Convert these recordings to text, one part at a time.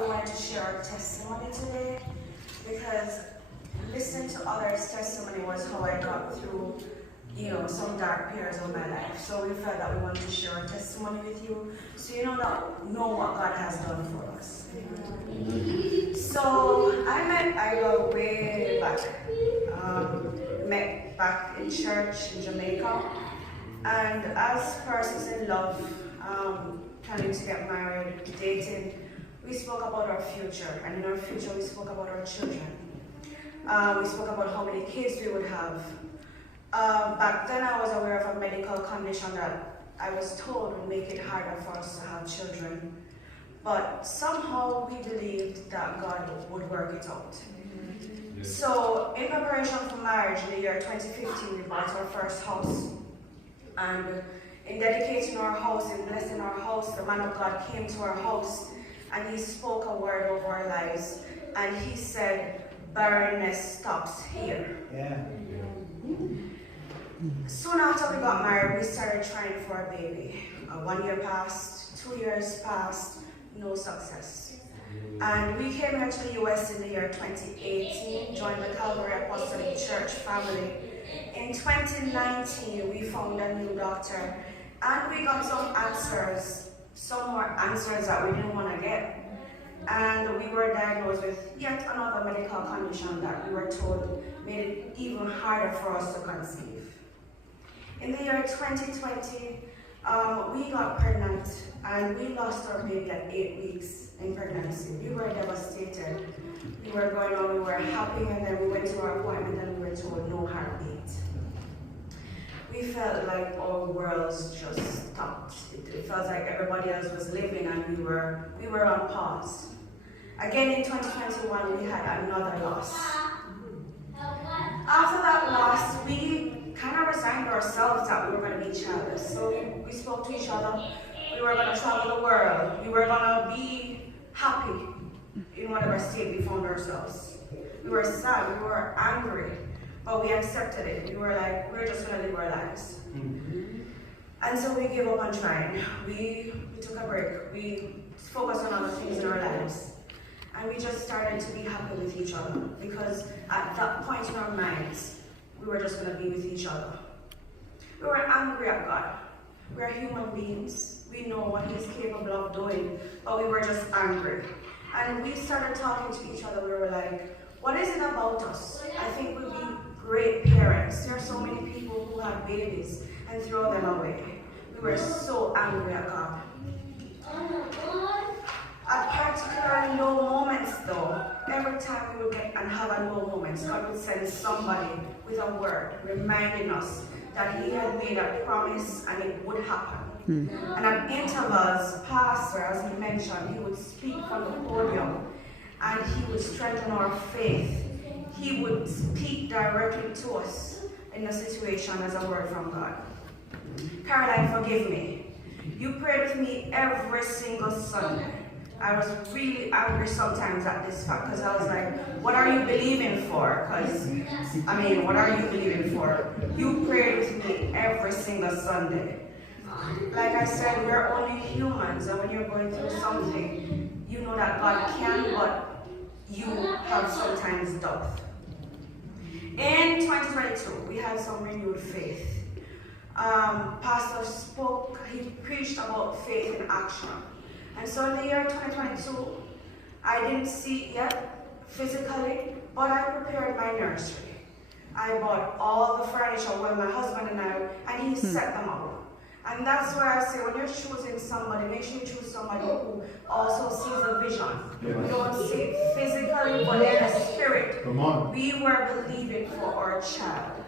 that we wanted to share our testimony today, because listening to others' testimony was how I got through, some dark periods of my life. So we felt that we wanted to share our testimony with you, so you know what God has done for us. So I met Ira way back. Met back in church in Jamaica, and as persons in love, planning to get married, dating, we spoke about our future, and in our future we spoke about our children. We spoke about how many kids we would have. Back then I was aware of a medical condition that I was told would make it harder for us to have children, but somehow we believed that God would work it out. So in preparation for marriage in the year 2015, we bought our first house, and in dedicating our house, in blessing our house, the man of God came to our house and he spoke a word over our lives, and he said, barrenness stops here. Yeah. Soon after we got married, we started trying for a baby. 1 year passed, 2 years passed, no success. And we came here to the US in the year 2018, joined the Calvary Apostolic Church family. In 2019, we found a new doctor, and we got some more answers that we didn't want to get. And we were diagnosed with yet another medical condition that we were told made it even harder for us to conceive. In the year 2020, we got pregnant, and we lost our baby at 8 weeks in pregnancy. We were devastated. We were going on, we were happy, and then we went to our appointment and we were told no heartbeat. We felt like our worlds just stopped. It felt like everybody else was living and we were on pause. Again in 2021, we had another loss. After that loss, we kind of resigned ourselves that we were going to be childless. So we spoke to each other. We were going to travel the world. We were going to be happy in whatever state we found ourselves. We were sad, we were angry, but we accepted it. We were like, we're just going to live our lives. And so we gave up on trying. We took a break. We focused on other things in our lives. And we just started to be happy with each other, because at that point in our minds, we were just going to be with each other. We were angry at God. We are human beings. We know what He's capable of doing, but we were just angry. And we started talking to each other. We were like, what is it about us? I think we'd be great parents. There are so many people who have babies and throw them away. We were so angry at God. At particularly low moments though, every time we would get and have a low moment, God would send somebody with a word reminding us that He had made a promise and it would happen. And at intervals, Pastor, as he mentioned, he would speak from the podium and he would strengthen our faith. He would speak directly to us in the situation as a word from God. Caroline, forgive me. You prayed with me every single Sunday. I was really angry sometimes at this fact, because I was like, what are you believing for? What are you believing for? You prayed with me every single Sunday. Like I said, we're only humans, and when you're going through something, you know that God can, but you have sometimes doubt. In 2022, we had some renewed faith. Pastor spoke, he preached about faith in action. And so in the year 2022, I didn't see it yet physically, but I prepared my nursery. I bought all the furniture, my husband and he set them up. And that's where I say, when you're choosing somebody, make sure you choose somebody who also sees a vision. You don't see it physically, but in the spirit. Come on. We were believing for our child.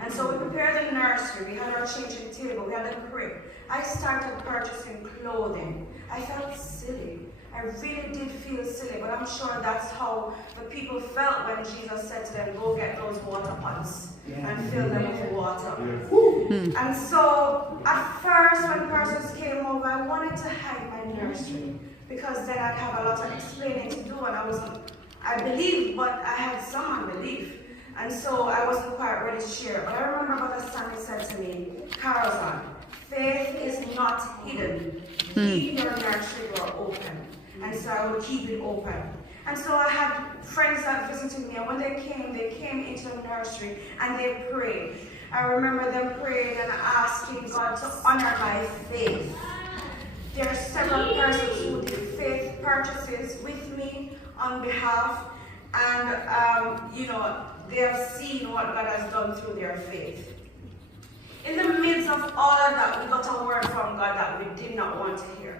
And so we prepared the nursery, we had our changing table, we had the crib. I started purchasing clothing. I felt silly. I really did feel silly, but I'm sure that's how the people felt when Jesus said to them, go get those water pots and fill them with water. And so at first when persons came over, I wanted to hide my nursery, because then I'd have a lot of explaining to do, and I believed, but I had some unbelief. And so I wasn't quite ready to share. But I remember Brother Stanley said to me, Korazon, faith is not hidden. Keep your nursery door open. And so I would keep it open. And so I had friends that visited me, and when they came into the nursery and they prayed. I remember them praying and asking God to honor my faith. There are several persons who did faith purchases with me on behalf, and they have seen what God has done through their faith. In the midst of all of that, we got a word from God that we did not want to hear.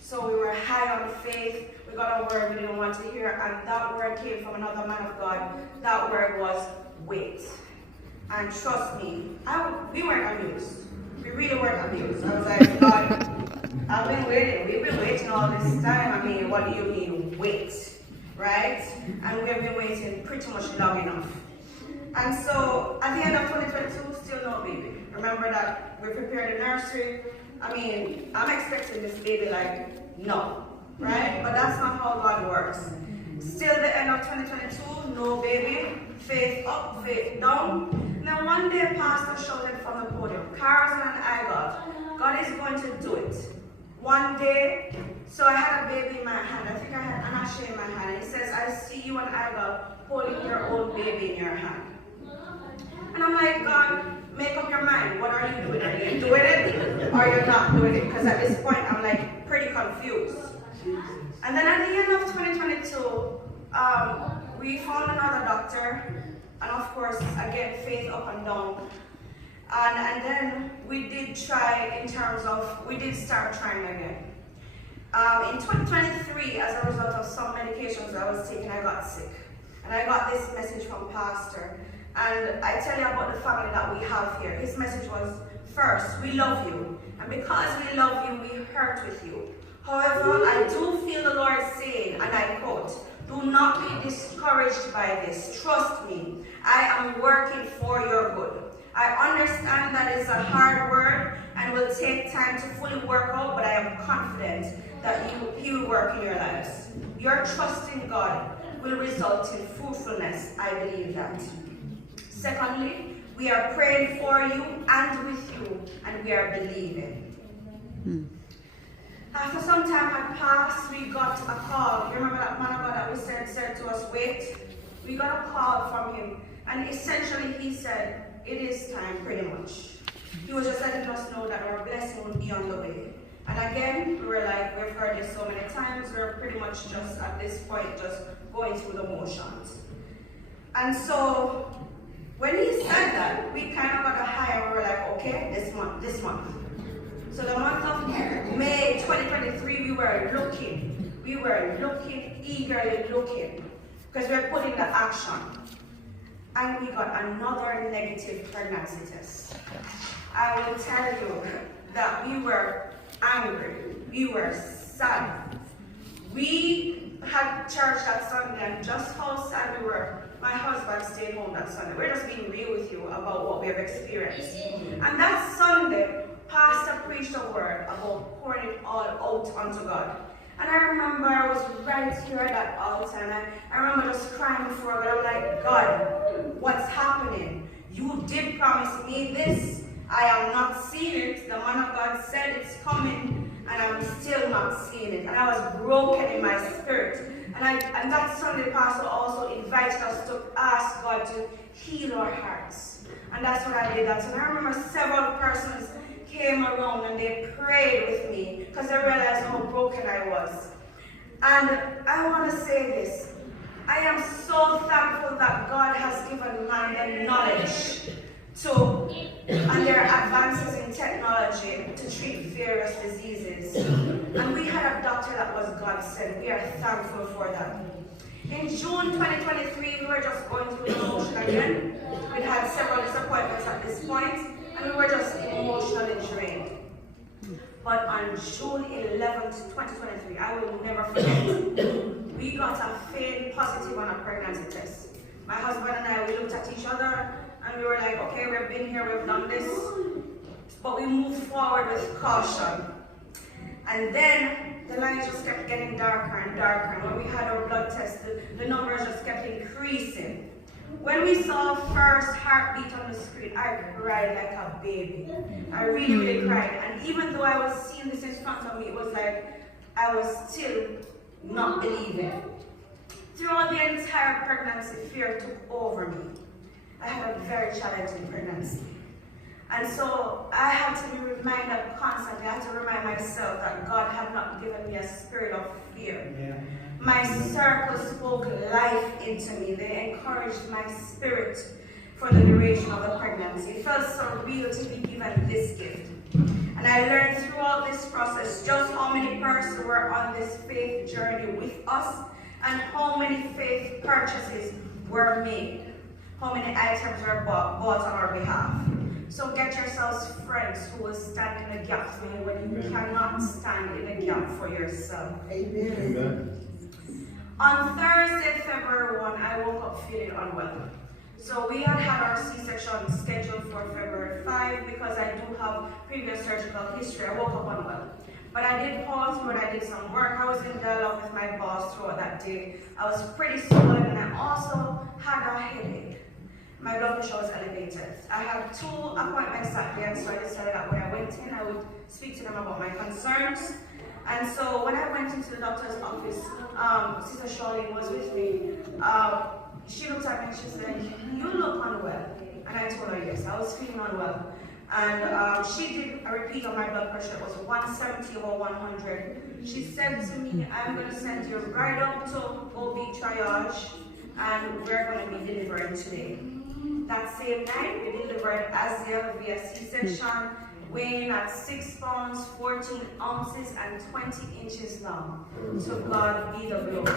So we were high on faith. We got a word we didn't want to hear, and that word came from another man of God. That word was wait. And trust me, we weren't amused. We really weren't amused. I was like, God, I've been waiting. We've been waiting all this time. I mean, what do you mean wait? Right? And we've been waiting pretty much long enough. And so at the end of 2022, still no baby. Remember that we prepared the nursery. I mean, I'm expecting this baby like, no, right? But that's not how God works. Still the end of 2022, no baby, faith up, faith down. Now one day Pastor shouted from the podium, Korazon and God is going to do it. One day, so I had a baby in my hand. I think I had an ashe in my hand. And he says, I see you and God holding your own baby in your hand. And I'm like, God, make up your mind. What are you doing? Are you doing it or you're not doing it? Because at this point, I'm like pretty confused. And then at the end of 2022, we found another doctor. And of course, again, faith up and down. And then we did start trying again. In 2023, as a result of some medications I was taking, I got sick. And I got this message from Pastor. And I tell you about the family that we have here. His message was, first, we love you. And because we love you, we hurt with you. However, I do feel the Lord saying, and I quote, do not be discouraged by this. Trust me, I am working for your good. I understand that it's a hard word and will take time to fully work out, but I am confident that He will work in your lives. Your trust in God will result in fruitfulness. I believe that. Secondly, we are praying for you and with you, and we are believing. After some time had passed, we got a call. You remember that man of God that we said to us, wait? We got a call from him, and essentially he said, it is time, pretty much. He was just letting us know that our blessing would be on the way. And again, we were like, we've heard this so many times, we're pretty much just at this point just going through the motions. And so when he said that, we kind of got a high and we were like, okay, this month. So the month of May 2023, we were looking, eagerly looking, because we were putting the action. And we got another negative pregnancy test. I will tell you that we were angry, we were sad. We had church that Sunday, and just how sad we were, my husband stayed home that Sunday. We're just being real with you about what we have experienced. And that Sunday, Pastor preached a word about pouring it all out unto God. And I remember I was right here at that altar, and I remember just crying before God. I'm like, God, what's happening? You did promise me this. I am not seeing it. The man of God said it's coming, and I'm still not seeing it. And I was broken in my spirit. And that Sunday, Pastor also invited us to ask God to heal our hearts. And that's what I did. And I remember several persons came around and they prayed with me because they realized how broken I was. And I want to say this. I am so thankful that God has given man the knowledge and there are advances in technology to treat various diseases. And we had a doctor that was God sent. We are thankful for that. In June 2023, we were just going through the motion again. We had several disappointments at this point, and we were just emotionally drained. But on June 11th, 2023, I will never forget, we got a failed positive on a pregnancy test. My husband and I, we looked at each other, and we were like, okay, we've been here, we've done this, but we moved forward with caution. And then the lines just kept getting darker and darker, and when we had our blood test, the numbers just kept increasing. When we saw first heartbeat on the screen, I cried like a baby. I really cried. And even though I was seeing this in front of me, it was like I was still not believing. Throughout the entire pregnancy, fear took over me. I had a very challenging pregnancy. And so I had to be reminded constantly, I had to remind myself that God had not given me a spirit of fear. Yeah. My circle spoke life into me. They encouraged my spirit for the duration of the pregnancy. It felt so real to be given this gift. And I learned throughout this process just how many persons were on this faith journey with us and how many faith purchases were made. How many items were bought on our behalf. So get yourselves friends who will stand in the gap for you when you cannot stand in the gap for yourself. Amen. Amen. On Thursday, February 1, I woke up feeling unwell. So we had our C-section scheduled for February 5 because I do have previous surgical history. I woke up unwell. But I did pause through and I did some work. I was in dialogue with my boss throughout that day. I was pretty swollen and I also had a headache. My blood pressure was elevated. I had 2 appointments that day, and so I decided that when I went in, I would speak to them about my concerns. And so when I went into the doctor's office, Sister Charlene was with me. She looked at me and she said, "You look unwell." And I told her yes, I was feeling unwell. And she did a repeat of my blood pressure. It was 170 over 100. She said to me, "I'm going to send you right up to OB triage, and we're going to be delivering today." That same night, we delivered Aziel via C-section, weighing at 6 pounds, 14 ounces, and 20 inches long. To God be the glory.